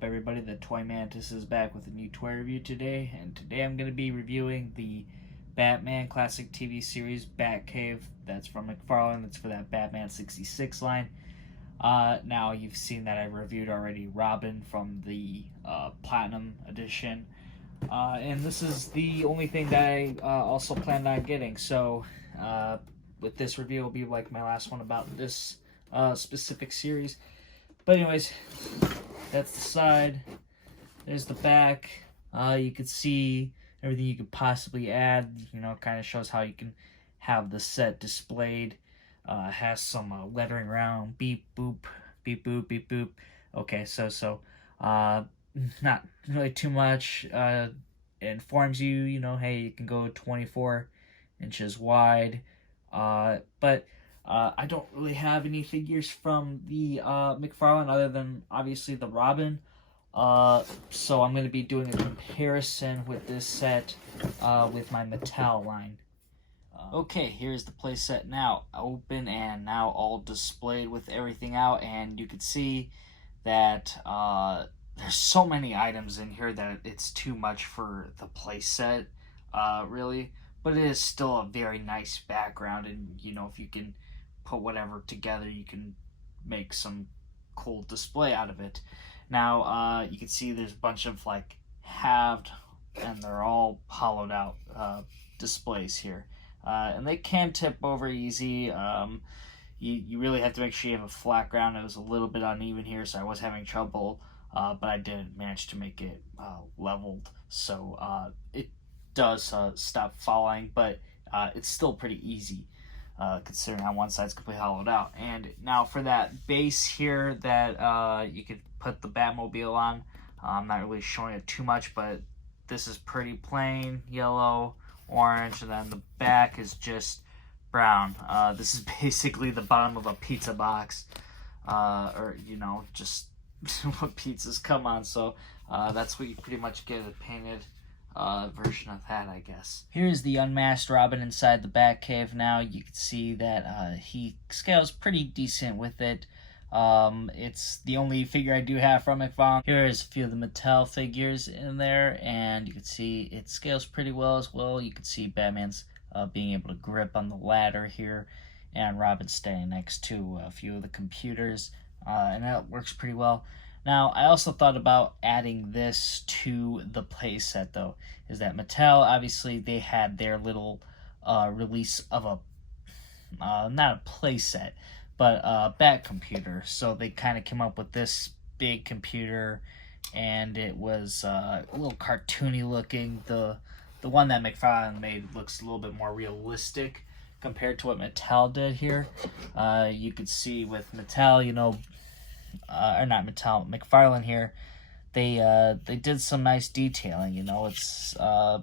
up, everybody? The Toy Mantis is back with a new toy review today, and today I'm going to be reviewing the Batman classic TV series Batcave. That's from McFarlane. It's for that Batman 66 line. Now you've seen that I reviewed already Robin from the Platinum edition, and this is the only thing that I also planned on getting. So with this review, it'll be like my last one about this specific series. But anyways, that's the side. There's the back. You can see everything you could possibly add. You know, kind of shows how you can have the set displayed. Has some lettering around. Beep boop, beep boop, beep boop. Okay, so not really too much. It informs you, you know, hey, you can go 24 inches wide. But I don't really have any figures from the McFarlane other than obviously the Robin. So I'm going to be doing a comparison with this set with my Mattel line. Okay, here's the playset now open and now all displayed with everything out, and you can see that there's so many items in here that it's too much for the playset, really. But it is still a very nice background, and you know, if you can put whatever together, you can make some cool display out of it. Now, you can see there's a bunch of like halved, and they're all hollowed out displays here. And they can tip over easy. You really have to make sure you have a flat ground. It was a little bit uneven here, so I was having trouble, but I did manage to make it leveled, so it does stop falling, but it's still pretty easy considering on one side it's completely hollowed out. And now for that base here that you could put the Batmobile on, I'm not really showing it too much, but this is pretty plain yellow, orange, and then the back is just brown. This is basically the bottom of a pizza box, or you know, just what pizzas come on. So that's what you pretty much get, a painted version of that, I guess. Here's the unmasked Robin inside the Batcave. Now you can see that he scales pretty decent with it. It's the only figure I do have from McFarlane. Here's a few of the Mattel figures in there, and you can see it scales pretty well as well. You can see Batman's being able to grip on the ladder here, and Robin staying next to a few of the computers, and that works pretty well. Now, I also thought about adding this to the playset, though, is that Mattel, obviously, they had their little release of a, not a playset, but a Bat computer. So they kind of came up with this big computer, and it was a little cartoony looking. The one that McFarlane made looks a little bit more realistic compared to what Mattel did here. You could see with Mattel, you know, or not Mattel, McFarlane here, they did some nice detailing. You know, it's I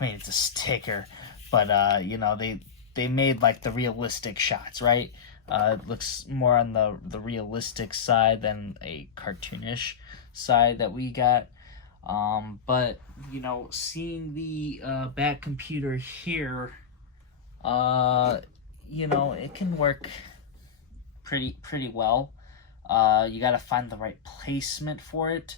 mean, it's a sticker, but you know, they made like the realistic shots, right? It looks more on the realistic side than a cartoonish side that we got. But you know, seeing the Bat computer here, you know, it can work pretty well. You got to find the right placement for it,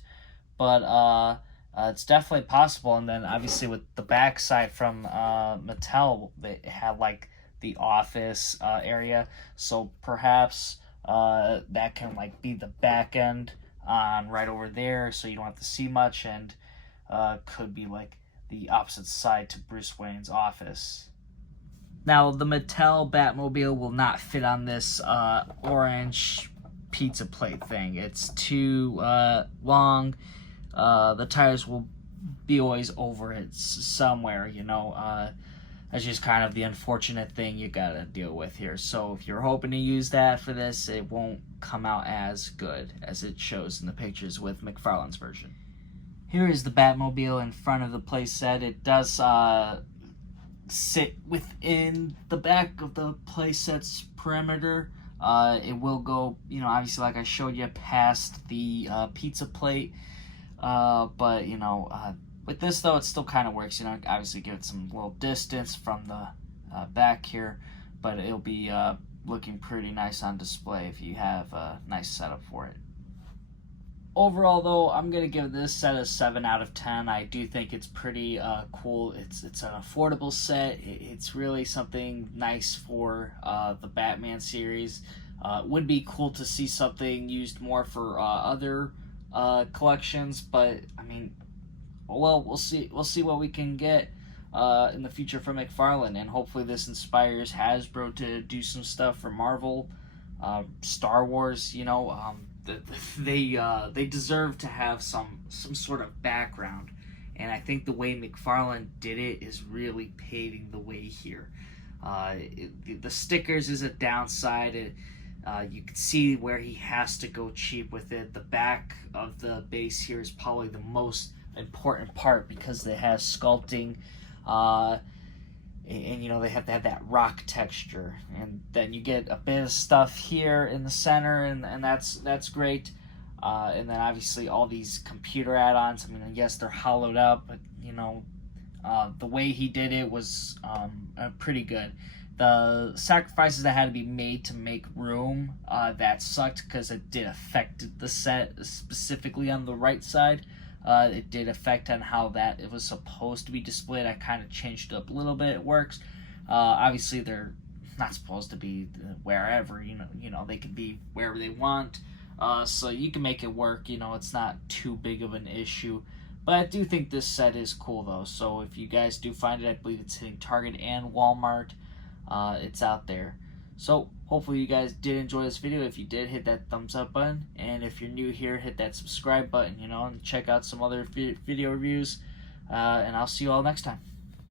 but it's definitely possible. And then obviously with the back side from Mattel, they had like the office area, so perhaps that can like be the back end on right over there, so you don't have to see much, and could be like the opposite side to Bruce Wayne's office. Now, the Mattel Batmobile will not fit on this orange pizza plate thing. It's too long. The tires will be always over it somewhere, you know. That's just kind of the unfortunate thing you gotta deal with here. So if you're hoping to use that for this, it won't come out as good as it shows in the pictures with McFarlane's version. Here is the Batmobile in front of the playset. It does sit within the back of the playset's perimeter. It will go, you know, obviously like I showed you, past the pizza plate, but you know, with this though, it still kind of works. You know, obviously give it some little distance from the back here, but it'll be looking pretty nice on display if you have a nice setup for it. Overall, though, I'm gonna give this set a 7 out of 10. I do think it's pretty cool. It's an affordable set. It's really something nice for the Batman series. It would be cool to see something used more for other collections, but I mean, well, we'll see. We'll see what we can get in the future from McFarlane, and hopefully this inspires Hasbro to do some stuff for Marvel, Star Wars. You know, they deserve to have some sort of background, and I think the way McFarlane did it is really paving the way here. The stickers is a downside. You can see where he has to go cheap with it. The back of the base here is probably the most important part because it has sculpting, and you know they have to have that rock texture, and then you get a bit of stuff here in the center, and that's great. And then obviously all these computer add-ons. I mean, yes, they're hollowed out, but you know, the way he did it was pretty good. The sacrifices that had to be made to make room, that sucked because it did affect the set, specifically on the right side. It did affect on how that it was supposed to be displayed. I kind of changed it up a little bit. It works. Obviously, they're not supposed to be wherever. You know they can be wherever they want. So you can make it work. You know, it's not too big of an issue. But I do think this set is cool though. So if you guys do find it, I believe it's hitting Target and Walmart. It's out there. So hopefully you guys did enjoy this video. If you did, hit that thumbs up button, and if you're new here, hit that subscribe button, you know, and check out some other video reviews, and I'll see you all next time.